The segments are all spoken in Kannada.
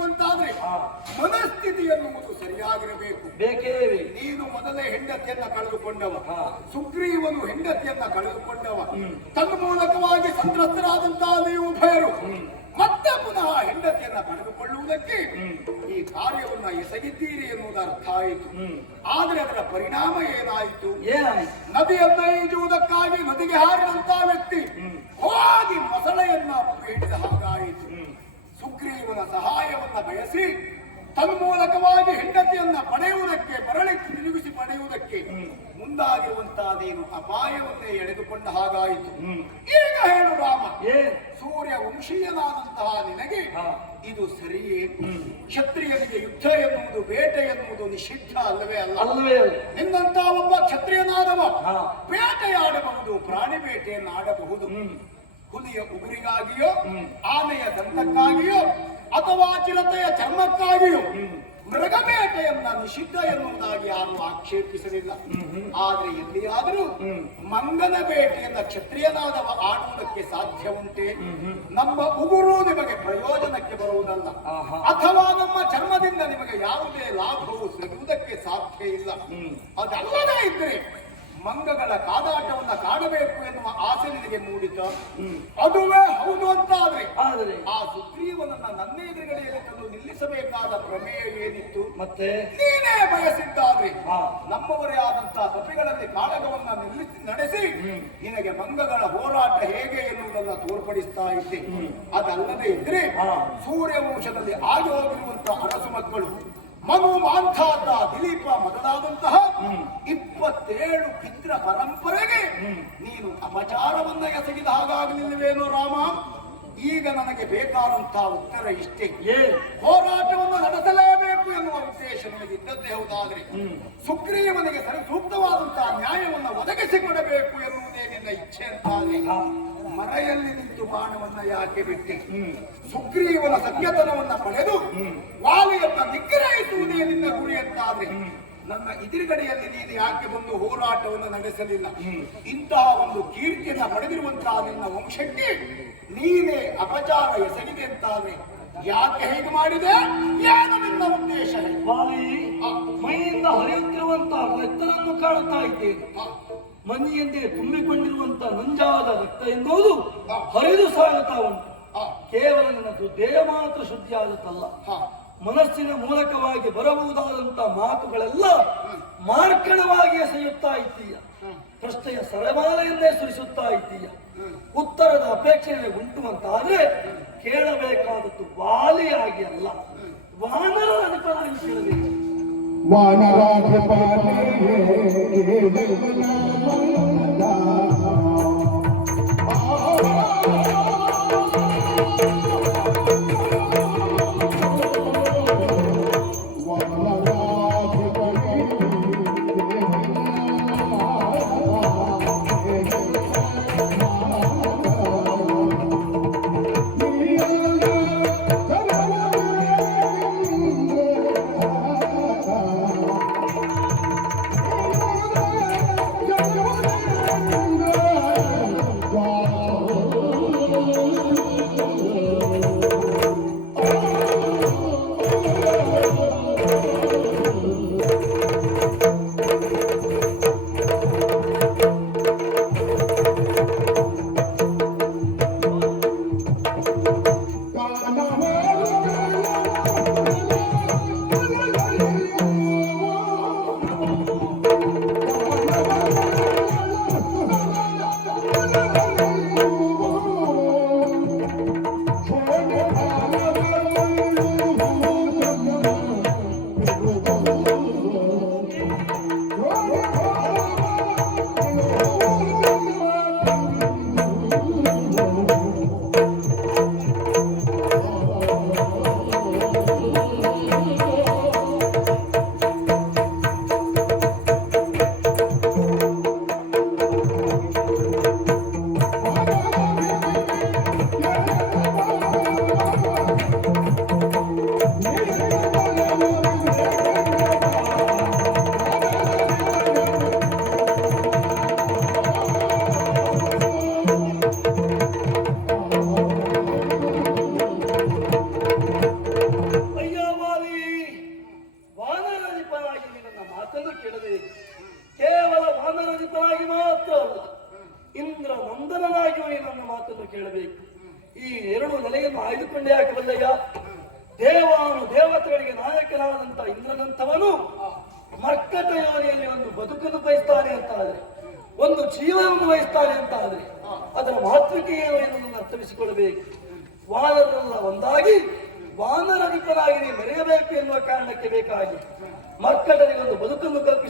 ಮಾಡಬೇಕು ಅಂತಾದ್ರೆ ಮನಸ್ಥಿತಿ ಎನ್ನುವುದು ಸರಿಯಾಗಿರಬೇಕು. ಬೇಕೇ ನೀನು ಮೊದಲೇ ಹೆಂಡತಿಯನ್ನ ಕಳೆದುಕೊಂಡವ. ಸುಗ್ರೀವನು ಹೆಂಡತಿಯನ್ನ ಕಳೆದುಕೊಂಡವ. ತನ್ಮೂಲಕವಾಗಿ ಸಂತ್ರಸ್ತರಾದಂತಹ ನೀವು ಭಯರು ಮತ್ತೆ ಪುನಃ ಹೆಂಡತಿಯನ್ನ ಪಡೆದುಕೊಳ್ಳುವುದಕ್ಕೆ ಈ ಕಾರ್ಯವನ್ನ ಎಸಗಿದ್ದೀರಿ ಎನ್ನುವುದು ಅರ್ಥ ಆಯಿತು. ಆದ್ರೆ ಅದರ ಪರಿಣಾಮ ಏನಾಯಿತು? ನದಿಯನ್ನ ಈಜುವುದಕ್ಕಾಗಿ ನದಿಗೆ ಹಾರಿದಂತಹ ವ್ಯಕ್ತಿ ಹೋಗಿ ಮೊಸಳೆಯನ್ನ ಹಿಡಿದ ಹಾಗಾಯಿತು. ಸುಗ್ರೀವನ ಸಹಾಯವನ್ನ ಬಯಸಿ ತನ್ಮೂಲಕವಾಗಿ ಹೆಂಡತಿಯನ್ನ ಪಡೆಯುವುದಕ್ಕೆ ಮರಳಿ ತಿರುಗಿಸಿ ಪಡೆಯುವುದಕ್ಕೆ. ಮುಂದಾಗಿರುವಂತಹದೇನು ಅಪಾಯವನ್ನೇ ಎಳೆದುಕೊಂಡ ಹಾಗಾಯಿತು. ಈಗ ಹೇಳು ರಾಮ ಸೂರ್ಯ ವಂಶೀಯನಾದಂತಹ ನಿನಗೆ ಇದು ಸರಿಯೇ. ಕ್ಷತ್ರಿಯನಿಗೆ ಯುದ್ಧ ಎನ್ನುವುದು ಬೇಟೆ ಎನ್ನುವುದು ನಿಷಿದ್ಧ ಅಲ್ಲವೇ ಅಲ್ಲ ಅಲ್ಲವೇ ಅಲ್ಲ ನಿನ್ನಂತ ಒಬ್ಬ ಕ್ಷತ್ರಿಯನಾದವ. ಬೇಟೆಯಾಡಬಹುದು ಪ್ರಾಣಿ ಬೇಟೆಯನ್ನು ಆಡಬಹುದು. ಹುಲಿಯ ಉಗುರಿಗಾಗಿಯೋ. ಆನೆಯ ದಂತಕ್ಕಾಗಿಯೋ ಅಥವಾ ಚಿರತೆಯ ಚರ್ಮಕ್ಕಾಗಿಯೋ. ಮೃಗಬೇಟೆಯನ್ನ ನಿಷಿದ್ಧ ಎನ್ನುವುದಾಗಿ ಯಾರು ಆಕ್ಷೇಪಿಸಲಿಲ್ಲ. ಆದ್ರೆ ಎಲ್ಲಿಯಾದರೂ. ಮಂಗನ ಬೇಟೆಯನ್ನ ಕ್ಷತ್ರಿಯನಾದವ ಆಡುವುದಕ್ಕೆ ಸಾಧ್ಯ ಉಂಟೆ. ನಮ್ಮ ಉಗುರು ನಿಮಗೆ ಪ್ರಯೋಜನಕ್ಕೆ ಬರುವುದಲ್ಲ. ಅಥವಾ ನಮ್ಮ ಚರ್ಮದಿಂದ ನಿಮಗೆ ಯಾವುದೇ ಲಾಭವು ಸಿಗುವುದಕ್ಕೆ ಸಾಧ್ಯ ಇಲ್ಲ ಅದಲ್ಲದೇ ಇದ್ರೆ ಮಂಗಗಳ ಎನ್ನುವ ನಿನಗೆ ಮೂಡಿತ ಅದುವೇ ಹೌದು ಅಂತಾದ್ರೆ ಆದರೆ ಆ ಸುಗ್ರೀವನನ್ನ ನನ್ನ ಎದುರುಗಡೆಯಲ್ಲಿ ತಂದು ನಿಲ್ಲಿಸಬೇಕಾದ ಪ್ರಮೇಯ ಏನಿತ್ತು ಮತ್ತೆ ನೀನೇ ಬಯಸಿದ್ದಾದ್ರೆ. ನಮ್ಮವರೇ ಆದಂತಹ ಕಪಿಗಳಲ್ಲಿ ಕಾಳಗವನ್ನ ನಿಲ್ಲಿಸಿ ನಡೆಸಿ. ನಿನಗೆ ಮಂಗಗಳ ಹೋರಾಟ ಹೇಗೆ ಎನ್ನುವುದನ್ನ ತೋರ್ಪಡಿಸ್ತಾ ಇದ್ದೆ. ಅದಲ್ಲದೆ ಇದ್ರೆ. ಸೂರ್ಯವಂಶದಲ್ಲಿ ಆಗಿ ಹೋಗಿರುವಂತಹ ಅರಸು ಮಕ್ಕಳು ಮನು ಮಾಂಥಾತ ದಿಲೀಪ ಮೊದಲಾದಂತಹ. ಇಪ್ಪತ್ತೇಳು ಪಿತ್ರ ಪರಂಪರೆಗೆ. ನೀನು ಅಪಚಾರವನ್ನ ಎಸಗಿದ ಹಾಗಾಗಲಿಲ್ಲವೇನೋ ರಾಮ ಈಗ ನನಗೆ ಬೇಕಾದಂತಹ ಉತ್ತರ ಇಷ್ಟೇ ಹೋರಾಟವನ್ನು ನಡೆಸಲೇಬೇಕು ಎನ್ನುವ ಉದ್ದೇಶ ನಿಮಗೆ ಇದ್ದದ್ದೇ ಹೌದಾದ್ರೆ. ಸುಗ್ರೀವನಿಗೆ ಸರಿ ಸೂಕ್ತವಾದಂತಹ ನ್ಯಾಯವನ್ನು ಒದಗಿಸಿಕೊಡಬೇಕು ಎನ್ನುವುದೇ ನಿನ್ನ ಇಚ್ಛೆ ಅಂತ. ಮರೆಯಲ್ಲಿ ನಿಂತು ಬಾಣವನ್ನ ಯಾಕೆ ಬಿಟ್ಟೆ. ಸುಗ್ರೀವನ ಸತ್ಯತನವನ್ನ ಪಡೆದು. ವಾಲಿಯನ್ನ ನಿಗ್ರಹಿಸುವುದೇ ನಿನ್ನ ಗುರಿ ಅಂತಾದ್ರೆ. ನನ್ನ ಎದುರುಗಡೆಯಲ್ಲಿ ನೀನು ಯಾಕೆ ಬಂದು ಹೋರಾಟವನ್ನು ನಡೆಸಲಿಲ್ಲ ಇಂತಹ ಒಂದು ಕೀರ್ತಿಯನ್ನ ಪಡೆದಿರುವಂತಹ ನಿನ್ನ ವಂಶಕ್ಕೆ ನೀನೇ ಅಪಚಾರ ಎಸಗಿದೆ ಅಂತಾದ್ರೆ ಯಾಕೆ ಹೇಗೆ ಮಾಡಿದೆ ಏನು ನಿನ್ನ ಉದ್ದೇಶ ಮೈಯಿಂದ ಹರಿಯುತ್ತಿರುವಂತಹ ರಕ್ತನನ್ನು ಕಾಣುತ್ತಾ ಇದ್ದೇನೆ ಮನಿಯಂತೆ ತುಂಬಿಕೊಂಡಿರುವಂತಹ ನಂಜಾದ ರಕ್ತ ಎನ್ನುವುದು ಹರಿದು ಸಾಗುತ್ತಾ ಉಂಟು. ಕೇವಲ ನನ್ನದು ದೇಹ ಮಾತ್ರ ಶುದ್ಧಿಯಾಗುತ್ತಲ್ಲ. ಆಗುತ್ತಲ್ಲ ಮನಸ್ಸಿನ ಮೂಲಕವಾಗಿ ಬರಬಹುದಾದಂತಹ ಮಾತುಗಳೆಲ್ಲ ಮಾರ್ಕಣವಾಗಿ ಎಸೆಯುತ್ತಾ ಇದ್ದೀಯ. ಪ್ರಶ್ನೆಯ ಸರಮಾಲೆಯನ್ನೇ ಸುರಿಸುತ್ತಾ ಇದ್ದೀಯ. ಉತ್ತರದ ಅಪೇಕ್ಷೆ ಉಂಟು ಅಂತಾದ್ರೆ ಕೇಳಬೇಕಾದದ್ದು ವಾಲಿಯಾಗಿ ಅಲ್ಲ. ವಾನರ ಕೇಳಬೇಕು वानराधिपति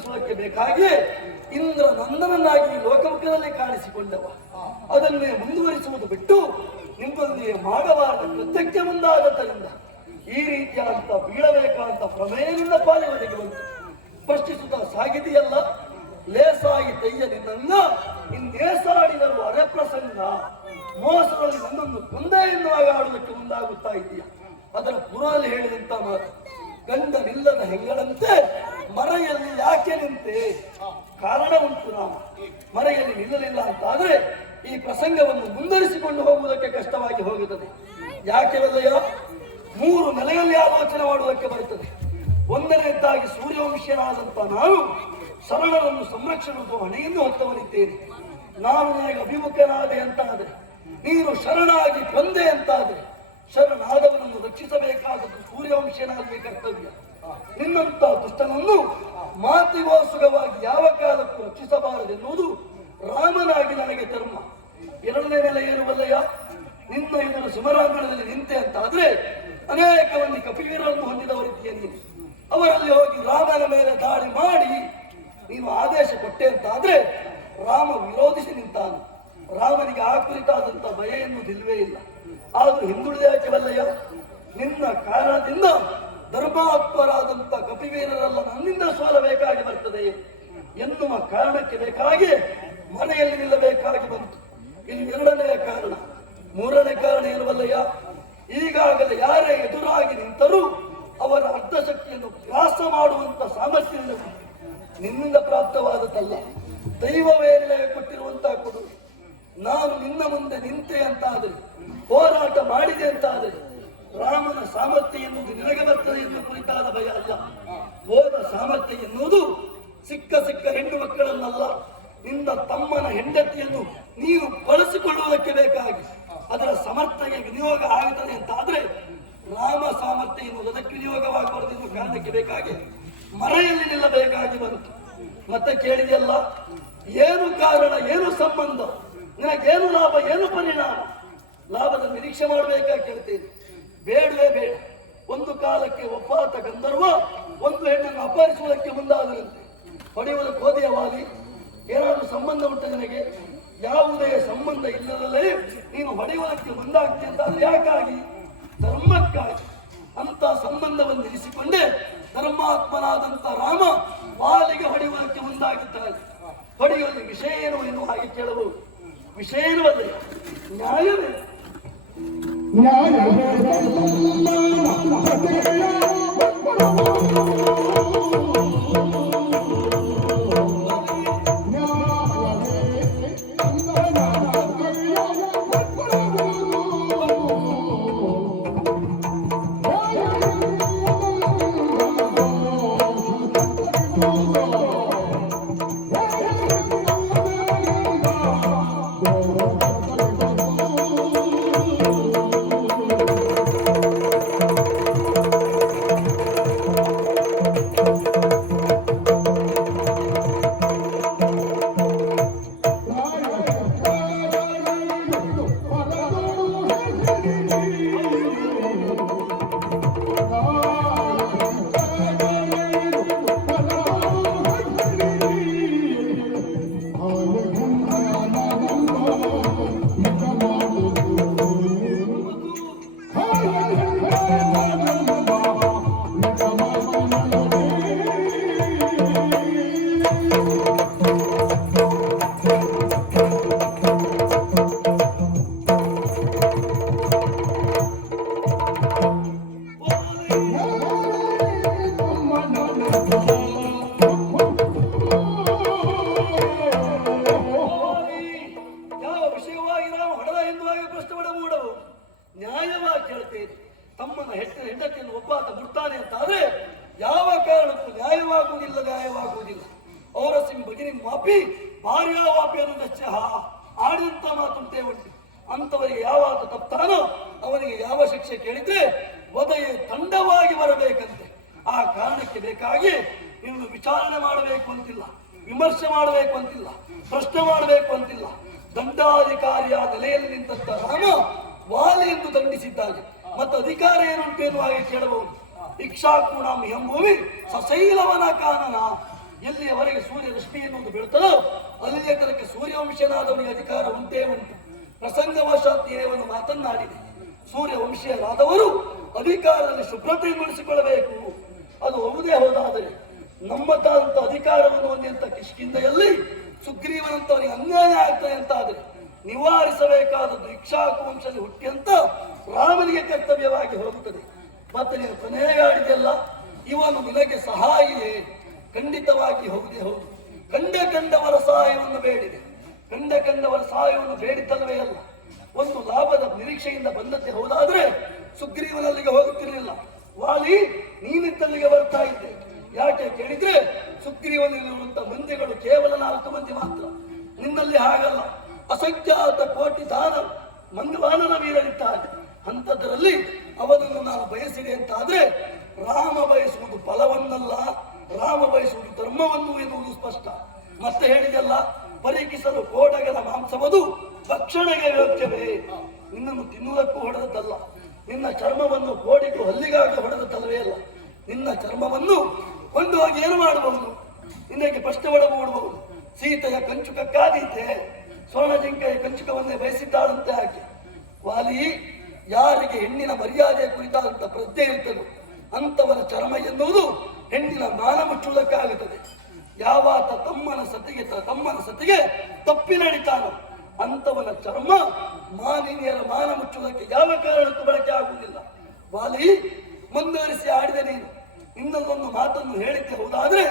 ಕಲ್ಪಿಸುವುದಕ್ಕೆ ಬೇಕಾಗಿ ಇಂದ್ರ ನಂದನನ್ನಾಗಿ ಲೋಕಮುಖದಲ್ಲಿ ಕಾಣಿಸಿಕೊಂಡವ. ಅದನ್ನೇ ಮುಂದುವರಿಸುವುದು ಬಿಟ್ಟು ನಿಮ್ಮಲ್ಲಿ ಮಾಡಬಾರದ ಕೃತ್ಯಕ್ಕೆ ಮುಂದಾದದ್ದರಿಂದ ಈ ರೀತಿಯಾದಂತ ಬೀಳಬೇಕಾದಂತ ಪ್ರಮೇಯದಿಂದ ಪಾಲಿವರಿಗೆ ಬಂತು. ಸ್ಪಷ್ಟಿಸುತ್ತಾ ಸಾಗಿದೆಯಲ್ಲ? ಲೇಸಾಗಿ ತೆಯ್ಯ ನಿನ್ನನ್ನ ಇನ್ನೇಸಾಡಿದರು ಅರೆಪ್ರಸಂಗ. ಮೋಸದಲ್ಲಿ ನನ್ನನ್ನು ಕೊಂದೇ ಎನ್ನುವಾಗ ಆಡುವುದಕ್ಕೆ ಮುಂದಾಗುತ್ತಾ ಇದೆಯಾ? ಅದರ ಪುರಲ್ಲಿ ಹೇಳಿದಂತ ಮಾತು. ಗಂಡನಿಲ್ಲದ ಹೆಂಗಳಂತೆ ಮರೆಯಲ್ಲಿ ಯಾಕೆ ನಿಂತೆ? ಕಾರಣ ಉಂಟು ನಾವು ಮರೆಯಲ್ಲಿ ನಿಲ್ಲಲಿಲ್ಲ ಅಂತ ಆದ್ರೆ ಈ ಪ್ರಸಂಗವನ್ನು ಮುಂದರಿಸಿಕೊಂಡು ಹೋಗುವುದಕ್ಕೆ ಕಷ್ಟವಾಗಿ ಹೋಗುತ್ತದೆ. ಯಾಕೆ ವಲ್ಲಯ್ಯ ಮೂರು ನೆಲೆಯಲ್ಲಿ ಆಲೋಚನೆ ಮಾಡುವುದಕ್ಕೆ ಬರುತ್ತದೆ. ಒಂದನೆಯದ್ದಾಗಿ ಸೂರ್ಯವಂಶನಾದಂತ ನಾನು ಶರಣರನ್ನು ಸಂರಕ್ಷಣೆಯ ಹಣೆಯನ್ನು ಹೊತ್ತವನಿದ್ದೇನೆ. ನಾನು ನನಗೆ ಅಭಿಮುಖನಾದೆ ಅಂತಾದರೆ, ನೀನು ಶರಣಾಗಿ ಬಂದೆ ಅಂತಾದರೆ ಶರಣಾದವನನ್ನು ರಕ್ಷಿಸಬೇಕಾದದ್ದು ಸೂರ್ಯವಂಶನಾಗಿ ಕರ್ತವ್ಯ. ನಿನ್ನಂತ ದುಷ್ಟನನ್ನು ಮಾತಿವಾಸುಗವಾಗಿ ಯಾವ ಕಾಲಕ್ಕೂ ರಕ್ಷಿಸಬಾರದೆನ್ನುವುದು ರಾಮನಾಗಿ ನನಗೆ ಧರ್ಮ. ಎರಡನೇ ನೆಲೆ ಏನು ಬಲ್ಲಯ್ಯ ನಿನ್ನ ಇದರ ಸುಮರಾಂಗಣದಲ್ಲಿ ನಿಂತೆ ಅಂತ ಆದ್ರೆ ಅನೇಕ ಮಂದಿ ಕಪಿವೀರರನ್ನು ಹೊಂದಿದವರಿದ್ದೀಯ ಅವರಲ್ಲಿ ಹೋಗಿ ರಾಮನ ಮೇಲೆ ದಾಳಿ ಮಾಡಿ ನೀನು ಆದೇಶ ಕೊಟ್ಟೆ ಅಂತ ಆದ್ರೆ ರಾಮ ವಿರೋಧಿಸಿ ನಿಂತಾನು. ರಾಮನಿಗೆ ಆ ಕುರಿತಾದಂತಹ ಭಯ ಎನ್ನುವುದಿಲ್ವೇ ಇಲ್ಲ. ಆದ್ರೂ ಹಿಂದುಳಿದ ಯಾಕೆವಲ್ಲಯ್ಯ ನಿನ್ನ ಕಾರಣದಿಂದ ಧರ್ಮಾತ್ಮರಾದಂತ ಕಪಿವೀರರೆಲ್ಲ ನನ್ನಿಂದ ಸೋಲಬೇಕಾಗಿ ಬರ್ತದೆ ಎನ್ನುವ ಕಾರಣಕ್ಕೆ ಬೇಕಾಗಿ ಮನೆಯಲ್ಲಿ ನಿಲ್ಲಬೇಕಾಗಿ ಬಂತು. ಇಲ್ಲಿ ಎರಡನೆಯ ಕಾರಣ, ಮೂರನೇ ಕಾರಣ ಏನವಲ್ಲಯ್ಯ? ಈಗಾಗಲೇ ಯಾರೇ ಎದುರಾಗಿ ನಿಂತರೂ ಅವರ ಅರ್ಧಶಕ್ತಿಯನ್ನು ಗ್ರಾಸ ಮಾಡುವಂತ ಸಾಮರ್ಥ್ಯ. ನಿನ್ನಿಂದ ಪ್ರಾಪ್ತವಾದದ್ದಲ್ಲ. ದೈವವೇ ನಿನಗೆ ಕೊಟ್ಟಿರುವಂತಹ ಕೊಡು. ನಾನು ನಿನ್ನ ಮುಂದೆ ನಿಂತೆ ಅಂತ ಆದರೆ ಹೋರಾಟ ಮಾಡಿದೆ ಅಂತ ಆದರೆ ರಾಮನ ಸಾಮರ್ಥ್ಯ ಎನ್ನುವುದು ನಿನಗೆ ಬರ್ತದೆ ಎಂದು ಕುರಿತಾದ ಭಯ ಅಲ್ಲ. ಹೋದ ಸಾಮರ್ಥ್ಯ ಎನ್ನುವುದು ಸಿಕ್ಕ ಸಿಕ್ಕ ಹೆಣ್ಣು ಮಕ್ಕಳನ್ನಲ್ಲ, ನಿನ್ನ ತಮ್ಮನ ಹೆಂಡತಿಯನ್ನು ನೀನು ಬಳಸಿಕೊಳ್ಳುವುದಕ್ಕೆ ಬೇಕಾಗಿ ಅದರ ಸಮರ್ಥಗೆ ವಿನಿಯೋಗ ಆಗುತ್ತದೆ ಅಂತ ಆದ್ರೆ ರಾಮ ಸಾಮರ್ಥ್ಯ ಎನ್ನುವುದು ಅದಕ್ಕೆ ವಿನಿಯೋಗವಾಗಬಾರದು ಎನ್ನುವ ಕಾರಣಕ್ಕೆ ಬೇಕಾಗಿ ಮರೆಯಲ್ಲಿ ನಿಲ್ಲಬೇಕಾಗಿ ಬಂತು. ಮತ್ತೆ ಕೇಳಿದೆಯಲ್ಲ, ಏನು ಕಾರಣ, ಏನು ಸಂಬಂಧ? ನಿನಗೇನು ಲಾಭ, ಏನು ಪರಿಣಾಮ? ಲಾಭದ ನಿರೀಕ್ಷೆ ಮಾಡಬೇಕಾಗಿ ಕೇಳ್ತೀನಿ. ಬೇಡವೇ ಬೇಡ. ಒಂದು ಕಾಲಕ್ಕೆ ಒಬ್ಬಾತ ಗಂಧರ್ವ, ಒಂದು ಹೆಣ್ಣನ್ನು ಅಪಹರಿಸುವುದಕ್ಕೆ ಮುಂದಾದರಂತೆ. ಪಡೆಯುವುದು ಕೋದಿಯ ವಾಲಿ ಏನಾದರೂ ಸಂಬಂಧ ಉಂಟು ನಿನಗೆ? ಯಾವುದೇ ಸಂಬಂಧ ಇಲ್ಲದಲ್ಲೇ ನೀನು ಹೊಡೆಯುವುದಕ್ಕೆ ಮುಂದಾಗ್ತಿ ಅಂತ ಯಾಕಾಗಿ? ಧರ್ಮಕ್ಕಾಗಿ. ಅಂತ ಸಂಬಂಧವನ್ನು ಇರಿಸಿಕೊಂಡೇ ಧರ್ಮಾತ್ಮನಾದಂತ ರಾಮ ವಾಲಿಗೆ ಹೊಡೆಯುವುದಕ್ಕೆ ಮುಂದಾಗಿದ್ದಾನೆ. ಹೊಡೆಯುವಲ್ಲಿ ವಿಷಯ ಏನು ಎನ್ನುವ ಹಾಗೆ ಕೇಳಬಹುದು. ವಿಷಯ ಇರುವುದೇ ನ್ಯಾಯವೇ ಹೋಗಿ ಮತ್ತು ಅಧಿಕಾರ ಅಂತ ಏನು ಹಾಗೆ ಕೇಳಬಹುದು. ಇಕ್ಷಾಕುಣಂ ಎಂಬುವಿ ಸಶೈಲವನ ಕಾನನ. ಎಲ್ಲಿಯವರೆಗೆ ಸೂರ್ಯ ರಶ್ಮಿ ಎನ್ನುವುದು ಬೀಳ್ತದೋ ಅಲ್ಲಿಯ ತನಕ ಸೂರ್ಯವಂಶನಾದವನಿಗೆ ಅಧಿಕಾರ ಉಂಟೇ ಉಂಟು. ಪ್ರಸಂಗವಶಾತ್ ಒಂದು ಮಾತನ್ನಾಡಿದೆ. ಸೂರ್ಯವಂಶೀಯರಾದವರು ಅಧಿಕಾರದಲ್ಲಿ ಶುಭ್ರತೆಯನ್ನು ಉಳಿಸಿಕೊಳ್ಳಬೇಕು. ಅದು ಹೌದೇ ಹೋದಾದರೆ ನಮ್ಮದಾದಂತ ಅಧಿಕಾರವನ್ನು ಹೊಂದಿದಂತ ಕಿಷ್ಕಿಂದೆಯಲ್ಲಿ ಸುಗ್ರೀವನಂತವರಿಗೆ ಅನ್ಯಾಯ ಆಗ್ತದೆ ಅಂತ ಆದರೆ ನಿವಾರಿಸಬೇಕಾದದ್ದು ಇಕ್ಷಾಕು ವಂಶದಲ್ಲಿ ಹುಟ್ಟಿಯಂತ ರಾಮನಿಗೆ ಕರ್ತವ್ಯವಾಗಿ ಹೋಗುತ್ತದೆ ಮತ್ತೆ ನೀನು ಕೊನೆಗಾಡಿದೆಲ್ಲ ಇವನು ನಿನಗೆ ಸಹಾಯಿಯೇ ಖಂಡಿತವಾಗಿ ಹೋಗದೆ ಹೌದು. ಕಂಡ ಕಂಡವರ ಸಹಾಯವನ್ನು ಬೇಡಿದೆ. ಕಂಡ ಕಂಡವರ ಸಹಾಯವನ್ನು ಬೇಡಿತಲ್ಲವೇ ಅಲ್ಲ. ಒಂದು ಲಾಭದ ನಿರೀಕ್ಷೆಯಿಂದ ಬಂದದ್ದೇ ಹೋದಾದ್ರೆ ಸುಗ್ರೀವನಲ್ಲಿಗೆ ಹೋಗುತ್ತಿರಲಿಲ್ಲ. ವಾಲಿ ನೀನಿತ್ತಲ್ಲಿಗೆ ಬರ್ತಾ ಇದ್ದೆ. ಯಾಕೆ ಕೇಳಿದ್ರೆ ಸುಗ್ರೀವನಲ್ಲಿರುವಂತಹ ಮಂದಿಗಳು ಕೇವಲ ನಾಲ್ಕು ಮಂದಿ ಮಾತ್ರ. ನಿನ್ನಲ್ಲಿ ಹಾಗಲ್ಲ. ಅಸಂಖ್ಯಾತ ಕೋಟಿ ದಾನ ಮಂಗವಾನನ ವೀರರಿದ್ದಾರೆ. ಅಂಥದ್ರಲ್ಲಿ ಅವನನ್ನು ನಾನು ಬಯಸಿದೆ ಅಂತಾದ್ರೆ ರಾಮ ಬಯಸುವುದು ಫಲವನ್ನಲ್ಲ ರಾಮ ಬಯಸುವುದು ಧರ್ಮವನ್ನು ಎನ್ನುವುದು ಸ್ಪಷ್ಟ. ಮತ್ತೆ ಹೇಳಿದಲ್ಲ, ಪರೀಕ್ಷಿಸಲು ಕೋಟಗಲ ಮಾಂಸವದು ತಕ್ಷಣಗೆ ಯೋಗ್ಯವೇ. ನಿನ್ನನ್ನು ತಿನ್ನುವುದಕ್ಕೂ ಹೊಡೆದದ್ದಲ್ಲ, ನಿನ್ನ ಚರ್ಮವನ್ನು ಕೋಡಿಗೂ ಹಲ್ಲಿಗಾಗಿ ಹೊಡೆದದ್ದಲ್ಲವೇ ಅಲ್ಲ. ನಿನ್ನ ಚರ್ಮವನ್ನು ಕೊಂಡು ಹೋಗಿ ಏನು ಮಾಡಬಹುದು ನಿನಗೆ ಪ್ರಶ್ನೆ ಒಡಬಹುದು ಸೀತೆಯ ಕಂಚುಕಕ್ಕಾದೀತೆ. ಸ್ವರ್ಣ ಜಿಂಕೆಯ ಕಂಚುಕವನ್ನೇ ಬಯಸಿದ್ದಾಳಂತೆ ಆಕೆ. ವಾಲಿ, ಯಾರಿಗೆ ಹೆಣ್ಣಿನ ಮರ್ಯಾದೆ ಕುರಿತಾದಂಥ ಪ್ರಜ್ಞೆ ಇರ್ತದೋ ಅಂತವರ ಚರ್ಮ ಎನ್ನುವುದು ಹೆಣ್ಣಿನ ಮಾನ ಮುಚ್ಚುವುದಕ್ಕಾಗುತ್ತದೆ ಯಾವಾತ ತಮ್ಮನ ಸತಿಗೆ ತಮ್ಮನ ಸತಿಗೆ ತಪ್ಪಿ ನಡೀತಾನೋ ಅಂತವನ ಚರ್ಮ ಮಾನಿನಿಯರ ಮಾನ ಮುಚ್ಚುವುದಕ್ಕೆ ಯಾವ ಕಾರಣಕ್ಕೂ ಬಳಕೆ ಆಗುವುದಿಲ್ಲ. ವಾಲಿ ಮುಂದುವರಿಸಿ ಆಡಿದೆ ನೀನು. ಇನ್ನೊಂದೊಂದು ಮಾತನ್ನು ಹೇಳಿದ್ದೆ ಹೌದಾದ್ರೆ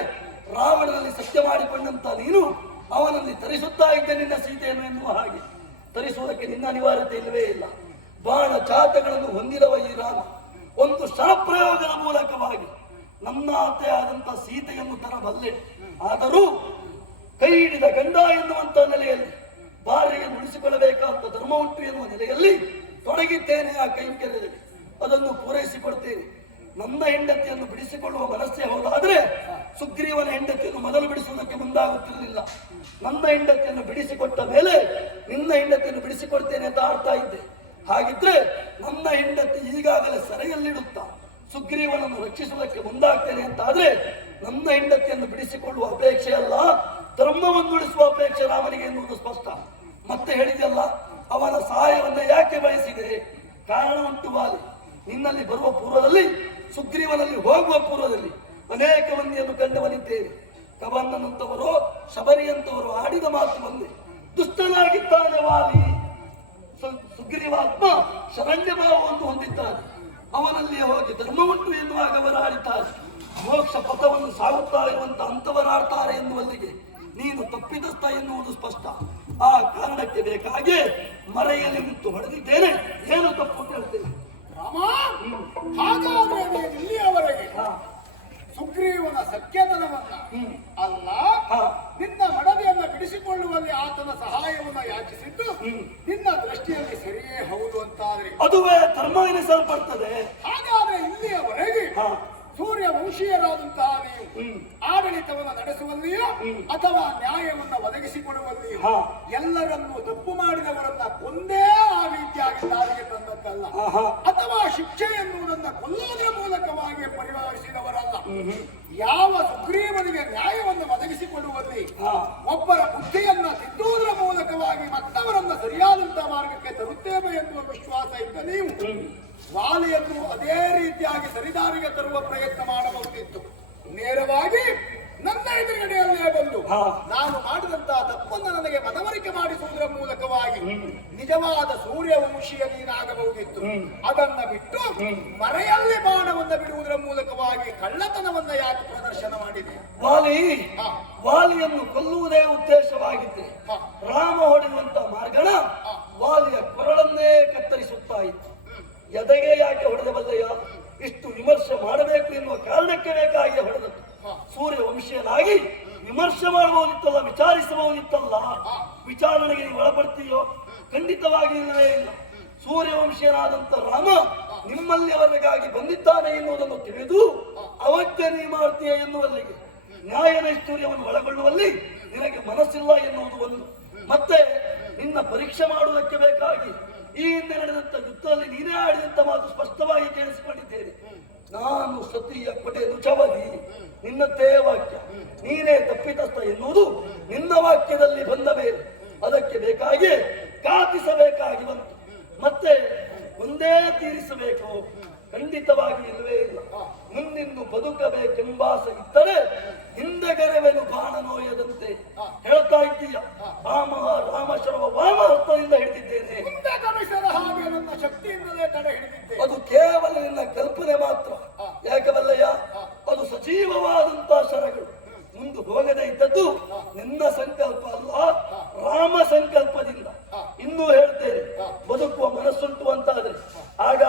ರಾವಣನಲ್ಲಿ ಸತ್ಯ ಮಾಡಿಕೊಂಡಂತ ನೀನು ಅವನಲ್ಲಿ ತರಿಸುತ್ತಾ ಇದ್ದ ನಿನ್ನ ಸೀತೆಯನ್ನು ಎನ್ನುವ ಹಾಗೆ. ತರಿಸುವುದಕ್ಕೆ ನಿನ್ನ ಅನಿವಾರ್ಯತೆ ಇಲ್ಲವೇ ಇಲ್ಲ. ಬಾಣ ಚಾತಗಳನ್ನು ಹೊಂದಿರುವ ಈ ರಾಮ. ಒಂದು ಶರಪ್ರಯೋಗದ ಮೂಲಕವಾಗಿ ನಮ್ಮ ಅತ್ತೆ ಆದಂತಹ ಸೀತೆಯನ್ನು ತರಬಲ್ಲೆ ಆದರೂ ಕೈ ಹಿಡಿದ ಗಂಡ ಎನ್ನುವಂತಹ ನೆಲೆಯಲ್ಲಿ ಭಾರ್ಯೆಯನ್ನು ಉಳಿಸಿಕೊಳ್ಳಬೇಕಾದ ಧರ್ಮ ಉಂಟು ಎನ್ನುವ ನೆಲೆಯಲ್ಲಿ ತೊಡಗಿದ್ದೇನೆ ಆ ಕೈಂಕರ್ಯದಲ್ಲಿ. ಅದನ್ನು ಪೂರೈಸಿಕೊಡ್ತೇನೆ. ನನ್ನ ಹೆಂಡತಿಯನ್ನು ಬಿಡಿಸಿಕೊಳ್ಳುವ ಮನಸ್ಸೇ ಹೋದಾದ್ರೆ ಸುಗ್ರೀವನ ಹೆಂಡತಿಯನ್ನು ಮೊದಲು ಬಿಡಿಸುವುದಕ್ಕೆ ಮುಂದಾಗುತ್ತಿರಲಿಲ್ಲ. ನನ್ನ ಹೆಂಡತಿಯನ್ನು ಬಿಡಿಸಿಕೊಟ್ಟ ಮೇಲೆ ನಿನ್ನ ಹೆಂಡತಿಯನ್ನು ಬಿಡಿಸಿಕೊಡ್ತೇನೆ ಅಂತ ಆಡ್ತಾ ಇದ್ದೆ. ಹಾಗಿದ್ರೆ ನನ್ನ ಹೆಂಡತಿ ಈಗಾಗಲೇ ಸೆರೆಯಲ್ಲಿಡುತ್ತಾ ಸುಗ್ರೀವನನ್ನು ರಕ್ಷಿಸುವುದಕ್ಕೆ ಮುಂದಾಗ್ತೇನೆ ಅಂತ ಆದ್ರೆ ನನ್ನ ಹೆಂಡತಿಯನ್ನು ಬಿಡಿಸಿಕೊಳ್ಳುವ ಅಪೇಕ್ಷೆ ಅಲ್ಲ ಧರ್ಮವನ್ನು ಉಳಿಸುವ ಅಪೇಕ್ಷೆ ರಾಮನಿಗೆ ಎನ್ನುವುದು ಸ್ಪಷ್ಟ. ಮತ್ತೆ ಹೇಳಿದೆಯಲ್ಲ, ಅವನ ಸಹಾಯವನ್ನು ಯಾಕೆ ಬಯಸಿದೆ? ಕಾರಣ ಉಂಟು ಬಾಲಿ ನಿನ್ನಲ್ಲಿ ಬರುವ ಪೂರ್ವದಲ್ಲಿ ಸುಗ್ರೀವನಲ್ಲಿ ಹೋಗುವ ಪೂರ್ವದಲ್ಲಿ ಅನೇಕ ಮಂದಿಯನ್ನು ಕಂಡವನಿದ್ದೇವೆ. ಕವನ್ನಂತವರು, ಶಬರಿಯಂತವರು ಆಡಿದ ಮಾತು ಬಂದೆ ದುಷ್ಟನಾಗಿದ್ದಾನೆ ವಾಲಿ. ಸುಗ್ರೀವಾತ್ಮ ಶರಣ್ಯ ಭಾವವನ್ನು ಹೊಂದಿದ್ದಾನೆ. ಅವನಲ್ಲಿ ಹೋಗಿ ಧರ್ಮ ಉಂಟು ಎನ್ನುವಾಗ ಅವರಾಡಿದ್ದಾರೆ. ಮೋಕ್ಷ ಪಥವನ್ನು ಸಾಗುತ್ತಾ ಇರುವಂತ ಅಂತವರಾಡ್ತಾರೆ ಎನ್ನುವಲ್ಲಿಗೆ ನೀನು ತಪ್ಪಿತಸ್ಥ ಎನ್ನುವುದು ಸ್ಪಷ್ಟ. ಆ ಕಾರಣಕ್ಕೆ ಬೇಕಾಗಿ ಮರೆಯಲ್ಲಿ ನಿಂತು ಹೊಡೆದಿದ್ದೇನೆ ಏನು ತಪ್ಪು ಅಂತ ಹೇಳ್ತೇನೆ ರಾಮ ಹಾಗಾದ್ರೆ ನೀನು ಇಲ್ಲಿಯವರೆಗೆ ಹಾ, ಸುಗ್ರೀವನ ಸಖ್ಯತನವನ್ನ ಅಲ್ಲ ನಿನ್ನ ಮಡದಿಯನ್ನ ಬಿಡಿಸಿಕೊಳ್ಳುವಲ್ಲಿ ಆತನ ಸಹಾಯವನ್ನ ಯಾಚಿಸಿದ್ದು. ನಿನ್ನ ದೃಷ್ಟಿಯಲ್ಲಿ ಸರಿಯೇ ಹೌದು ಅಂತಾದ್ರೆ. ಅದುವೇ ಧರ್ಮ ಎನಿಸಲ್ಪಡ್ತದೆ. ಹಾಗಾದ್ರೆ ಇಲ್ಲಿಯವರೆಗೆ ವಂಶೀಯರಾದಂತಹ ನೀವು ಆಡಳಿತವನ್ನು ನಡೆಸುವಲ್ಲಿಯೋ. ಅಥವಾ ನ್ಯಾಯವನ್ನು ಒದಗಿಸಿಕೊಡುವಲ್ಲಿಯೋ ಎಲ್ಲರನ್ನು ತಪ್ಪು ಮಾಡಿದವರನ್ನ ಕೊಂದೇ ಆ ರೀತಿಯಾಗಿ ದಾರಿಗೆ ತಂದದ್ದಲ್ಲ. ಅಥವಾ ಶಿಕ್ಷೆ ಎನ್ನುವುದನ್ನ ಮೂಲಕವಾಗಿ ಹ್ಮ್, ಯಾವ ಸುಗ್ರೀವನಿಗೆ ನ್ಯಾಯವನ್ನು ಒದಗಿಸಿಕೊಡುವಲ್ಲಿ ಒಬ್ಬರ ಬುದ್ಧಿಯನ್ನ ತಿದ್ದುವುದರ ಮೂಲಕವಾಗಿ ಮತ್ತವರನ್ನ ಸರಿಯಾದಂತಹ ಮಾರ್ಗಕ್ಕೆ ತರುತ್ತೇವೆ ಎನ್ನುವ ವಿಶ್ವಾಸ ಇದ್ದ ನೀವು. ವಾಲಿಯನ್ನು ಅದೇ ರೀತಿಯಾಗಿ ಸರಿದಾರಿಗೆ ತರುವ ಪ್ರಯತ್ನ ಮಾಡಬಹುದಿತ್ತು ನೇರವಾಗಿ ನನ್ನ ಎದುರುಗಡೆಯಲ್ಲೇ ಬಂದು. ನಾನು ಮಾಡಿದಂತಹ ತಪ್ಪನ್ನು ನನಗೆ ಮನವರಿಕೆ ಮಾಡಿಸುವುದರ ಮೂಲಕವಾಗಿ ನಿಜವಾದ ಸೂರ್ಯ ವಂಶೀಯ ನೀನಾಗಬಹುದಿತ್ತು. ಅದನ್ನ ಬಿಟ್ಟು. ಮರೆಯಲ್ಲಿ ಬಾಣವನ್ನು ಬಿಡುವುದರ ಮೂಲಕವಾಗಿ ಕಳ್ಳತನವನ್ನ ಯಾಕೆ ಪ್ರದರ್ಶನ ಮಾಡಿದೆ ವಾಲಿ. ವಾಲಿಯನ್ನು ಕೊಲ್ಲುವುದೇ ಉದ್ದೇಶವಾಗಿದ್ದೆ. ರಾಮ ಹೊಡೆಯುವಂತ ಮಾರ್ಗಣ ವಾಲಿಯ ಕೊರಳನ್ನೇ ಕತ್ತರಿಸುತ್ತಾ ಇತ್ತು ಎದೆಗೆ ಯಾಕೆ ಹೊಡೆದ ಬಲ್ಲಯ್ಯ ಇಷ್ಟು ವಿಮರ್ಶೆ ಮಾಡಬೇಕು ಎನ್ನುವ ಕಾರಣಕ್ಕೆ ಬೇಕಾಗಿ ಹೊಡೆದದ್ದು. ಹಾ. ಸೂರ್ಯ ವಂಶೀಯನಾಗಿ ವಿಮರ್ಶೆ ಮಾಡಬಹುದಿತ್ತಲ್ಲ ವಿಚಾರಿಸಬಹುದಿತ್ತಲ್ಲ ವಿಚಾರಣೆಗೆ ನೀವು ಒಳಪಡ್ತೀಯೋ? ಖಂಡಿತವಾಗಿ ಇಲ್ಲವೇ ಇಲ್ಲ. ಸೂರ್ಯವಂಶೀಯನಾದಂಥ ರಾಮ ನಿಮ್ಮಲ್ಲಿ ಅವರಿಗಾಗಿ ಬಂದಿದ್ದಾನೆ ಎನ್ನುವುದನ್ನು ತಿಳಿದು ಅವಜ್ಞೆ ನೀ ಮಾಡ್ತೀಯ ಎನ್ನುವಲ್ಲಿಗೆ ನ್ಯಾಯ ನೈಷ್ಠೂರ್ಯವನ್ನು ಒಳಗೊಳ್ಳುವಲ್ಲಿ ನಿನಗೆ ಮನಸ್ಸಿಲ್ಲ ಎನ್ನುವುದು ಒಂದು. ಮತ್ತೆ ನಿನ್ನ ಪರೀಕ್ಷೆ ಮಾಡುವುದಕ್ಕೆ ಬೇಕಾಗಿ ಈ ಹಿಂದೆ ನಡೆದಂತ ಯುದ್ಧದಲ್ಲಿ ನೀನೇ ಆಡಿದಂತ ಮಾತು ಸ್ಪಷ್ಟವಾಗಿ ಕೇಳಿಸಿಕೊಂಡಿದ್ದೇನೆ. ನಾನು ಸತಿಯ ಕೊಡೆ ರುಚವದಿ ನಿನ್ನದೇ ವಾಕ್ಯ. ನೀನೇ ತಪ್ಪಿತಸ್ಥ ಎನ್ನುವುದು ನಿನ್ನ ವಾಕ್ಯದಲ್ಲಿ ಬಂದ ಮೇಲೆ ಅದಕ್ಕೆ ಬೇಕಾಗಿ ಕಾಪಿಸಬೇಕಾಗಿ ಬಂತು. ಮತ್ತೆ ಒಂದೇ ತೀರಿಸಬೇಕು. ಖಂಡಿತವಾಗಿ ಇಲ್ಲವೇ ಇಲ್ಲ. ಮುಂದಿಂದು ಬದುಕಬೇಕೆಂಬಾಸ ಇದ್ದರೆ ಹಿಂದೆಗೆರೆವೆನು ಬಾಣ ನೋಯದಂತೆ. ಹೇಳ್ತಾ ಇದ್ದೀಯ. ರಾಮ ರಾಮ ಶರವ ವಾಮ ಹಸ್ತದಿಂದ ಹಿಡಿದಿದ್ದೇನೆ. ಹಾಗೆ ನನ್ನ ಶಕ್ತಿಯಿಂದಲೇ ತಡೆ ಹಿಡಿದಿದ್ದೆ. ಅದು ಕೇವಲ ನಿನ್ನ ಕಲ್ಪನೆ ಮಾತ್ರ. ಯಾಕವಲ್ಲಯ್ಯ? ಅದು ಸಜೀವವಾದಂತಹ ಶರಗಳು. ಮುಂದೆ ಹೋಗದೇ ಇದ್ದದ್ದು ನಿನ್ನ ಸಂಕಲ್ಪ ಅಲ್ಲ ರಾಮ ಸಂಕಲ್ಪದಿಂದ. ಇನ್ನೂ ಹೇಳ್ತೇನೆ ಬದುಕುವ ಮನಸ್ಸುಂಟು ಅಂತಾದ್ರೆ ಆಗ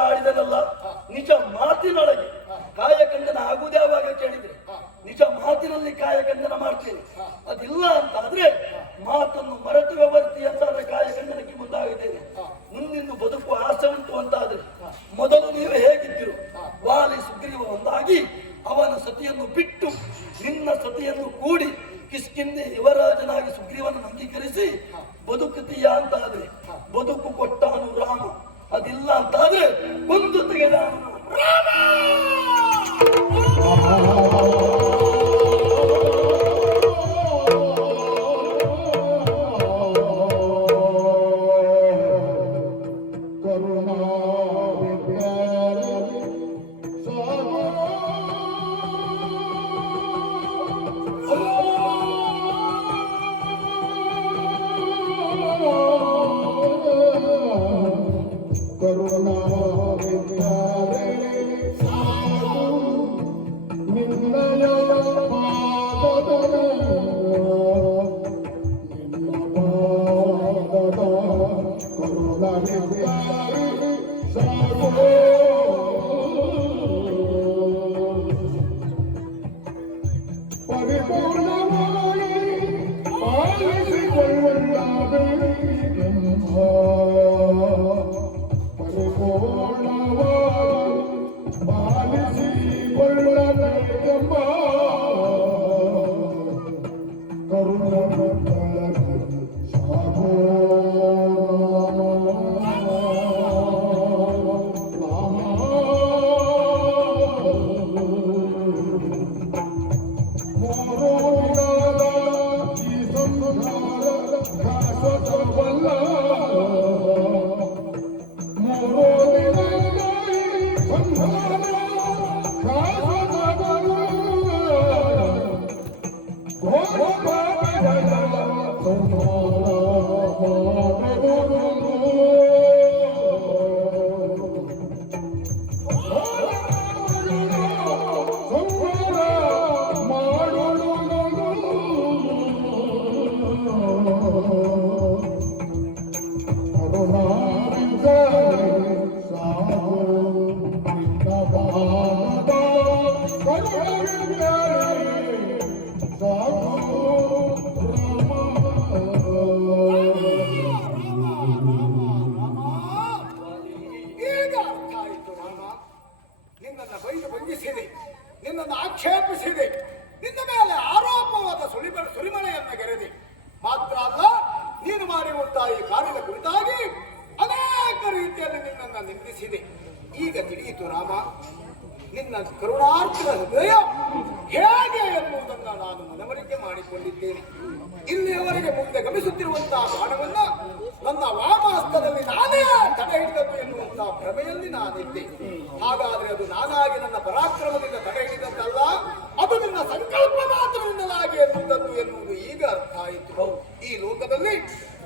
ಈಗ ಅರ್ಥ ಆಯಿತು ಈ ಲೋಕದಲ್ಲಿ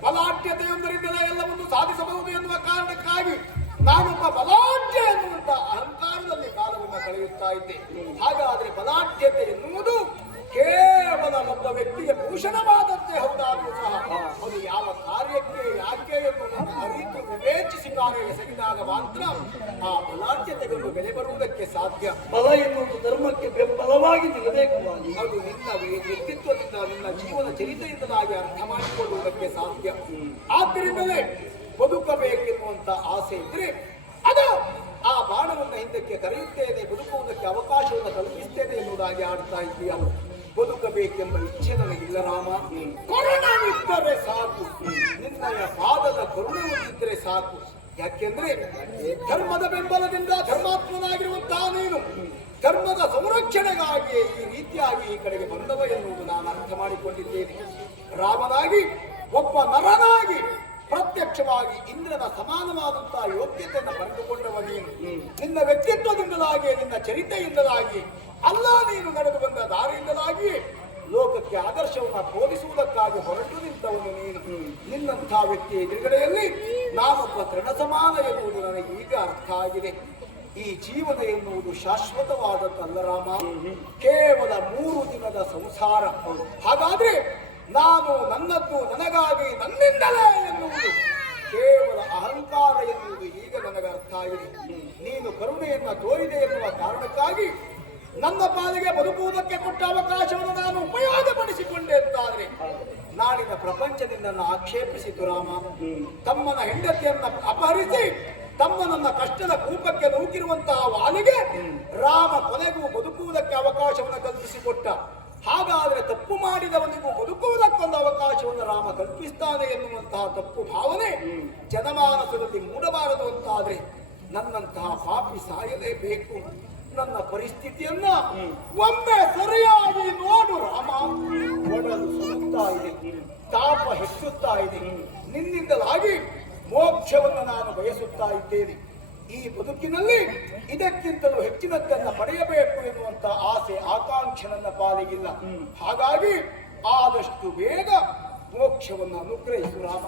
ಬಲಾಢ್ಯತೆಯೊಂದರಿಂದಲೇ ಎಲ್ಲವನ್ನು ಸಾಧಿಸಬಹುದು ಎನ್ನುವ ಕಾರಣಕ್ಕಾಗಿ ನಾನೊಬ್ಬ ಬಲಾಢ್ಯ ಎನ್ನುವಂತಹ ಅಹಂಕಾರದಲ್ಲಿ ಕಾಲವನ್ನು ಕಳೆಯುತ್ತಾ ಇದ್ದೆ. ಹಾಗಾದ್ರೆ ಬಲಾಢ್ಯತೆ ಎನ್ನುವುದು ಕೇವಲ ಒಬ್ಬ ವ್ಯಕ್ತಿಗೆ ಭೂಷಣವಾದಂತೆ ಹೌದಾದರೂ ಸಹ ಅದು ಯಾವ ಕಾರ್ಯಕ್ಕೆ ಯಾಕೆ ಎಂಬುದನ್ನು ಅರಿತು ವಿವೇಚಿಸಿ ಕಾರ್ಯ ಎಸಗಿದಾಗ ಮಾತ್ರ ಆ ಬಲಾಢ್ಯತೆಗಳು ಬೆಲೆ ಬರುವುದಕ್ಕೆ ಸಾಧ್ಯ. ಬಲ ಎನ್ನುವುದು ಧರ್ಮಕ್ಕೆ ಬೆಂಬಲವಾಗಿ ನಿಲ್ಲಬೇಕು ಅದು ನಿನ್ನ ವ್ಯ- ವ್ಯಕ್ತಿತ್ವದಿಂದ ನಿನ್ನ ಜೀವನ ಚರಿತೆಯಿಂದಲಾಗಿ ಅರ್ಥ ಮಾಡಿಕೊಳ್ಳುವುದಕ್ಕೆ ಸಾಧ್ಯ. ಆದ್ದರಿಂದಲೇ ಬದುಕಬೇಕೆನ್ನುವಂತ ಆಸೆ ಇದ್ರೆ ಅದು ಆ ಬಾಣವನ್ನು ಹಿಂದಕ್ಕೆ ಕರೆಯುತ್ತೇನೆ ಬದುಕುವುದಕ್ಕೆ ಅವಕಾಶವನ್ನು ಕಲ್ಪಿಸ್ತೇನೆ ಎನ್ನುವುದಾಗಿ ಆಡ್ತಾ ಇದ್ದೀಯ? ಬದುಕಬೇಕೆಂಬ ಇಚ್ಛೆ ನನಗಿಲ್ಲ ರಾಮ. ಕರುಣವಿದ್ದರೆ ಸಾಕು. ನಿನ್ನಯ ಪಾದದ ಕರುಣವಿದ್ದರೆ ಸಾಕು. ಯಾಕೆಂದ್ರೆ ಧರ್ಮದ ಬೆಂಬಲದಿಂದ ಧರ್ಮಾತ್ಮನಾಗಿರುವಂತಹ ನೀನು, ಧರ್ಮದ ಸಂರಕ್ಷಣೆಗಾಗಿ ಈ ರೀತಿಯಾಗಿ ಈ ಕಡೆಗೆ ಬಂದವ ಎನ್ನುವುದು ನಾನು ಅರ್ಥ ಮಾಡಿಕೊಂಡಿದ್ದೇನೆ. ರಾಮನಾಗಿ, ಒಬ್ಬ ನರನಾಗಿ, ಪ್ರತ್ಯಕ್ಷವಾಗಿ ಇಂದ್ರನ ಸಮಾನವಾದಂತಹ ಯೋಗ್ಯತೆಯನ್ನು ಪಡೆದುಕೊಂಡವ ನೀನು. ನಿನ್ನ ವ್ಯಕ್ತಿತ್ವದಿಂದಲಾಗಿ ನಿನ್ನ ಚರಿತೆಯಿಂದಲಾಗಿ ಅಲ್ಲ, ನೀನು ನಡೆದು ಬಂದ ದಾರಿಯಿಂದಲಾಗಿ ಲೋಕಕ್ಕೆ ಆದರ್ಶವನ್ನು ಬೋಧಿಸುವುದಕ್ಕಾಗಿ ಹೊರಟು ನಿಂತವನು ನೀನು. ನಿನ್ನಂಥ ವ್ಯಕ್ತಿಯ ಎದುರುಗಡೆಯಲ್ಲಿ ನಾನೊಬ್ಬ ತೃಣ ಸಮಾನ ಎನ್ನುವುದು ನನಗೆ ಈಗ ಅರ್ಥ ಆಗಿದೆ. ಈ ಜೀವನ ಎನ್ನುವುದು ಶಾಶ್ವತವಾದದ್ದಲ್ಲ ರಾಮ. ಕೇವಲ ಮೂರು ದಿನದ ಸಂಸಾರ. ಹಾಗಾದ್ರೆ ನಾನು ನನ್ನದ್ದು ನನಗಾಗಿ ನನ್ನಿಂದಲೇ ಎನ್ನುವುದು. ಕೇವಲ ಅಹಂಕಾರ ಎನ್ನುವುದು ಈಗ ನನಗೆ ಅರ್ಥ ಆಗಿದೆ. ನೀನು ಕರುಣೆಯನ್ನು ತೋರಿದೆ ಎನ್ನುವ ಕಾರಣಕ್ಕಾಗಿ ನನ್ನ ಪಾಲಿಗೆ ಬದುಕುವುದಕ್ಕೆ ಕೊಟ್ಟ ಅವಕಾಶವನ್ನು ನಾನು ಉಪಯೋಗಪಡಿಸಿಕೊಂಡೆ ಅಂತಾದ್ರೆ ನಾಡಿನ ಪ್ರಪಂಚದಿಂದ ನನ್ನ ಆಕ್ಷೇಪಿಸಿತು ರಾಮ. ತಮ್ಮನ ಹೆಂಡತಿಯನ್ನ ಅಪಹರಿಸಿ ತಮ್ಮನನ್ನ ಕಷ್ಟದ ಕೂಪಕ್ಕೆ ನೂಕಿರುವಂತಹ ವಾಲಿಗೆ ರಾಮ ಕೊನೆಗೂ ಬದುಕುವುದಕ್ಕೆ ಅವಕಾಶವನ್ನು ಕಲ್ಪಿಸಿಕೊಟ್ಟ. ಹಾಗಾದ್ರೆ ತಪ್ಪು ಮಾಡಿದವನಿಗೂ ಬದುಕುವುದಕ್ಕೊಂದು ಅವಕಾಶವನ್ನು ರಾಮ ಕಲ್ಪಿಸ್ತಾನೆ ಎನ್ನುವಂತಹ ತಪ್ಪು ಭಾವನೆ ಜನಮಾನಸದಲ್ಲಿ ಮೂಡಬಾರದು ಅಂತಾದ್ರೆ ನನ್ನಂತಹ ಪಾಪಿ ಸಾಯಲೇಬೇಕು. ನನ್ನ ಪರಿಸ್ಥಿತಿಯನ್ನ ಒಮ್ಮೆ ಸರಿಯಾಗಿ ನೋಡು ರಾಮ. ಒಡಲು ಸುಡುತ್ತಾ ಇದೆ. ತಾಪ ಹೆಚ್ಚುತ್ತಾ ಇದೆ. ನಿನ್ನಿಂದಲಾಗಿ ಮೋಕ್ಷವನ್ನು ನಾನು ಬಯಸುತ್ತಾ ಇದ್ದೇನೆ. ಈ ಬದುಕಿನಲ್ಲಿ ಇದಕ್ಕಿಂತಲೂ ಹೆಚ್ಚಿನದ್ದನ್ನು ಪಡೆಯಬೇಕು ಎನ್ನುವಂತ ಆಸೆ, ಆಕಾಂಕ್ಷೆ ನನ್ನ ಪಾಲಿಗಿಲ್ಲ. ಹಾಗಾಗಿ ಆದಷ್ಟು ಬೇಗ ಮೋಕ್ಷವನ್ನು ಅನುಗ್ರಹಿಸು ರಾಮ.